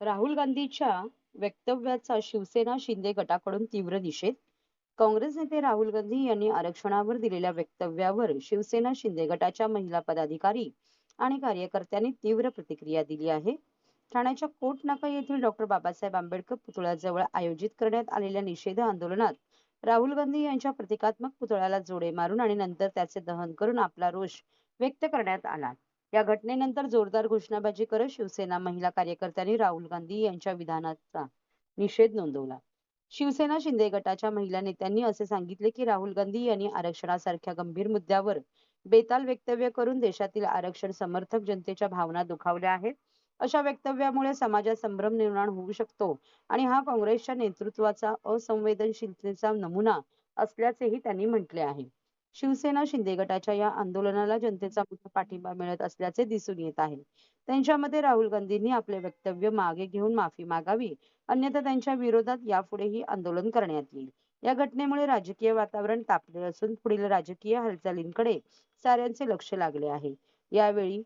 राहुल गांधींच्या वक्तव्याचा शिवसेना शिंदे गटाकडून तीव्र निषेध. काँग्रेस नेते राहुल गांधी यांनी आरक्षणावर दिलेल्या वक्तव्यावर शिवसेना शिंदे गटाच्या महिला पदाधिकारी आणि कार्यकर्त्यांनी तीव्र प्रतिक्रिया दिली आहे. ठाण्याच्या कोट नाका येथील डॉक्टर बाबासाहेब आंबेडकर पुतळ्याजवळ आयोजित करण्यात आलेल्या निषेध आंदोलनात राहुल गांधी यांच्या प्रतिकात्मक पुतळ्याला जोडे मारून आणि नंतर त्याचे दहन करून आपला रोष व्यक्त करण्यात आला. या घटनेनंतर जोरदार घोषणाबाजी करत शिवसेना महिला कार्यकर्त्यांनी राहुल गांधी यांच्या विधानाचा निषेध नोंदवला. शिवसेना शिंदे गटाच्या महिला नेत्यांनी असे सांगितले की राहुल गांधी यांनी आरक्षणासारख्या गंभीर मुद्द्यावर बेताल वक्तव्य करून देशातील आरक्षण समर्थक जनतेच्या भावना दुखावल्या आहेत. अशा वक्तव्यामुळे समाजात संभ्रम निर्माण होऊ शकतो आणि हा काँग्रेसच्या नेतृत्वाचा असंवेदनशीलतेचा नमुना असल्याचेही त्यांनी म्हटले आहे. शिवसेना शिंदे गटाच्या या आंदोलनाला जनतेचा मोठा पाठिंबा मिळत असल्याचे दिसून येत आहे. त्यांच्या मते राहुल गांधींनी आपले वक्तव्य मागे घेऊन माफी मागावी, अन्यथा त्यांच्या विरोधात यापुढेही आंदोलन करण्यात येईल. या घटनेमुळे राजकीय वातावरण तापले असून पुढील राजकीय हालचालींकडे साऱ्यांचे लक्ष लागले आहे. यावेळी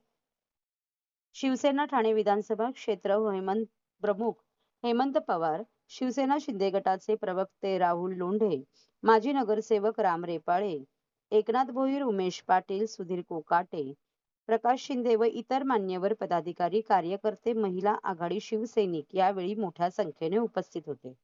शिवसेना ठाणे विधानसभा क्षेत्र प्रमुख हेमंत पवार, शिवसेना शिंदे गटाचे प्रवक्ते राहुल लोंढे, माजी नगरसेवक राम रेपाळे, एकनाथ भोईर, उमेश पाटील, सुधीर कोकाटे, प्रकाश शिंदे व इतर मान्यवर पदाधिकारी, कार्यकर्ते, महिला आघाडी, शिवसैनिक यावेळी मोठ्या संख्येने उपस्थित होते.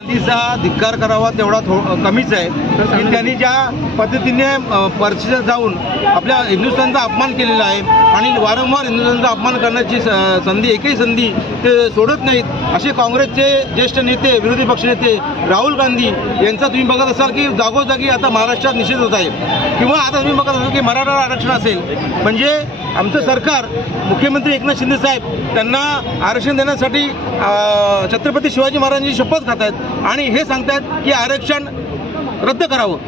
गांधीचा धिक्कार करावा तेवढा कमीच आहे की त्यांनी ज्या पद्धतीने परिषदेत जाऊन आपल्या हिंदुस्थानचा अपमान केलेला आहे आणि वारंवार हिंदुस्थानचा अपमान करण्याची संधी एकही संधी ते सोडत नाहीत. असे काँग्रेसचे ज्येष्ठ नेते, विरोधी पक्षनेते राहुल गांधी यांचा तुम्ही बघत असाल की जागोजागी आता महाराष्ट्रात निषेध होत आहे. किंवा आता तुम्ही बघत असाल की मराठा आरक्षण असेल, म्हणजे आमचं सरकार, मुख्यमंत्री एकनाथ शिंदे साहेब त्यांना आरक्षण देण्यासाठी छत्रपती शिवाजी महाराजांची शपथ खात आहेत आणि हे सांगतात की आरक्षण रद्द करावं.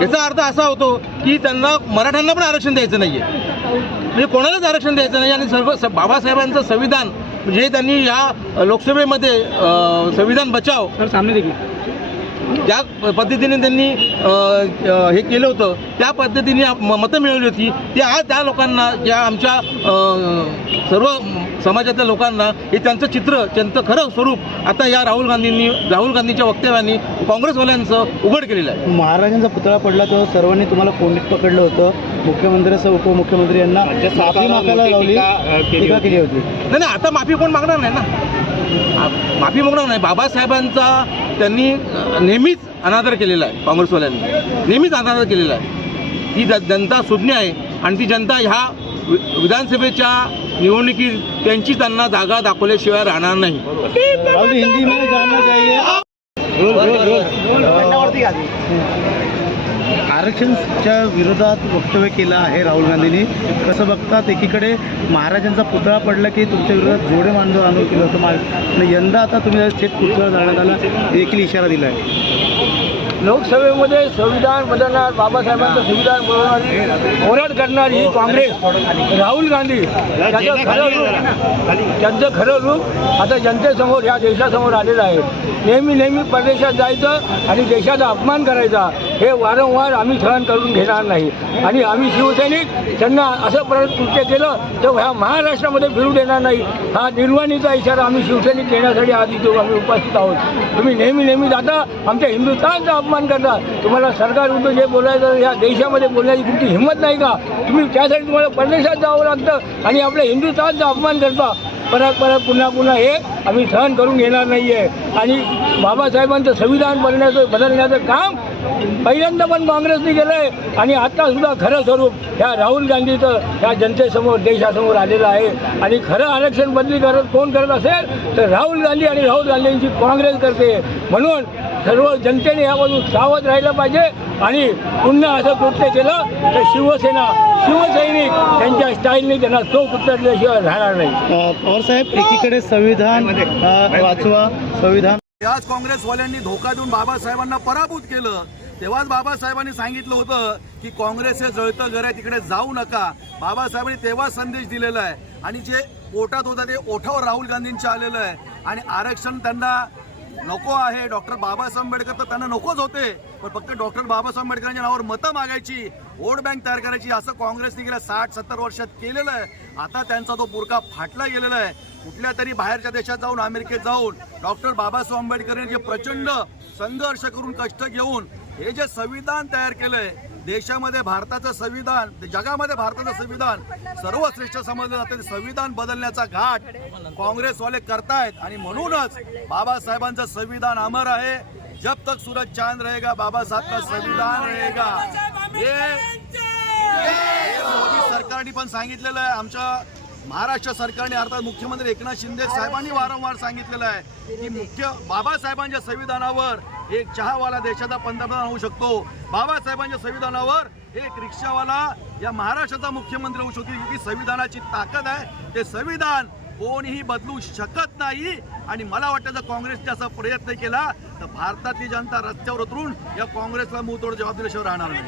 याचा अर्थ असा होतो की त्यांना मराठ्यांना पण आरक्षण द्यायचं नाही आहे, म्हणजे कोणालाच आरक्षण द्यायचं नाही. आणि सर्व बाबासाहेबांचं संविधान म्हणजे त्यांनी या लोकसभेमध्ये संविधान बचाव ज्या पद्धतीने त्यांनी हे केलं होतं, त्या पद्धतीने मतं मिळवली होती, त्या लोकांना, ज्या आमच्या सर्व समाजातल्या लोकांना हे त्यांचं चित्र, त्यांचं खरं स्वरूप आता या राहुल गांधींच्या वक्तव्याने काँग्रेसवाल्यांचं उघड केलेलं आहे. महाराजांचा पुतळा पडला तर सर्वांनी तुम्हाला कोंडीत पकडलं होतं. मुख्यमंत्र्यांसह उपमुख्यमंत्री यांना माफी मागायला लावली, टीका केली होती. नाही, आता माफी कोण मागणार नाही ना, माफी मागणार नाही. बाबासाहेबांचा त्यांनी नेहमीच अनादर केलेला आहे, काँग्रेसवाल्यांनी नेहमीच अनादर केलेला आहे. ती जनता सुज्ञ आहे आणि ती जनता ह्या विधानसभेच्या निवडणुकीत त्यांची त्यांना जागा दाखवल्याशिवाय राहणार नाही. हिंदी में जानना चाहिए. आरक्षणच्या विरोधात वक्तव्य केलं आहे राहुल गांधींनी. कसं बघतात, एकीकडे महाराजांचा पुतळा पडला की तुमच्या विरोधात जोडे मानधन आंदोलन केलं होतं, यंदा आता तुम्ही थेट पुतळा जाळण्यात आला, देखील इशारा दिला आहे. लोकसभेमध्ये संविधान बदलणार, बाबासाहेबांचं संविधान बदलणारी होराट करणारी ही काँग्रेस, राहुल गांधी त्यांचं खरं रूप आता जनतेसमोर, या देशासमोर आलेलं आहे. नेहमी परदेशात जायचं आणि देशाचा अपमान करायचा, हे वारंवार आम्ही सहन करून घेणार नाही. आणि आम्ही शिवसैनिक त्यांना असं कृत्य केलं तर ह्या महाराष्ट्रामध्ये फिरू देणार नाही. हा निर्वाणीचा इशारा आम्ही शिवसैनिक देण्यासाठी आज इथे आम्ही उपस्थित आहोत. तुम्ही नेहमी जाता आमच्या हिंदुस्थानचा अपमान करता. तुम्हाला सरकार विरुद्ध जे बोलायचं, या देशामध्ये बोलण्याची तुमची हिंमत नाही का? तुम्ही त्यासाठी तुम्हाला परदेशात जावं लागतं आणि आपल्या हिंदुस्थानचा अपमान करता. परत पुन्हा हे आम्ही सहन करून घेणार नाही आहे. आणि बाबासाहेबांचं संविधान बदलण्याचं काम पहिल्यांदा पण काँग्रेसने केलं आहे आणि आत्तासुद्धा खरं स्वरूप ह्या राहुल गांधीचं ह्या जनतेसमोर, देशासमोर आलेलं आहे. आणि खरं आरक्षण बदली कोण करत असेल तर राहुल गांधी आणि राहुल गांधींची काँग्रेस करते. म्हणून सर्व जनतेने यामधून सावध राहिलं पाहिजे आणि पुन्हा असं कृत्य केलं तर शिवसैनिक त्यांच्या स्टाईलने त्यांना चोख उतरल्याशिवाय राहणार नाही. पवार साहेब, एकीकडे संविधान वाचवा, संविधान याच काँग्रेसवाल्यांनी धोका देऊन बाबासाहेबांना पराभूत केलं तेव्हाच बाबासाहेबांनी सांगितलं होतं की काँग्रेस हे जळतं घर आहे, तिकडे जाऊ नका. बाबासाहेबांनी तेव्हा संदेश दिलेला आहे. आणि जे पोटात होतं ते ओठावर राहुल गांधींच्या आलेलं आहे. आणि आरक्षण त्यांना नको आहे. डॉक्टर बाबासाहेब आंबेडकर तर त्यांना नकोच होते, पण फक्त डॉक्टर बाबासाहेब आंबेडकरांच्या नावावर मतं मागायची, वोट बँक तयार करायची, असं काँग्रेसने गेल्या 60-70 वर्षात केलेलं आहे. आता त्यांचा तो बुरका फाटला गेलेला आहे. कुठल्या तरी बाहेरच्या देशात जाऊन, अमेरिकेत जाऊन डॉक्टर बाबासाहेब आंबेडकरांनी जे प्रचंड संघर्ष करून, कष्ट घेऊन हे जे संविधान तयार केलंय, देशामध्ये भारताचं संविधान, जगामध्ये भारताचं संविधान सर्वश्रेष्ठ समजलं जातं. संविधान बदलण्याचा घाट काँग्रेसवाले करतायत. आणि म्हणूनच बाबासाहेबांचं संविधान अमर आहे. जब तक सूरज चांद रहेगा, बाबासाहेब का संविधान रहेगा. हे मोदी सरकारने पण सांगितलेलं आहे. आमच्या महाराष्ट्र सरकारने, अर्थात मुख्यमंत्री एकनाथ शिंदे साहेबांनी वारंवार सांगितलेलं आहे की बाबासाहेबांच्या संविधानावर एक चहावाला देशाचा पंतप्रधान होऊ शकतो. बाबासाहेबांच्या संविधानावर एक रिक्षावाला या महाराष्ट्राचा मुख्यमंत्री होऊ शकतो. ही संविधानाची ताकद आहे. ते संविधान कोणीही बदलू शकत नाही. आणि मला वाटतं जर काँग्रेसने असा प्रयत्न केला तर भारतातली जनता रस्त्यावर उतरून या काँग्रेसला मुंहतोड जबाब दिल्याशिवाय राहणार नाही.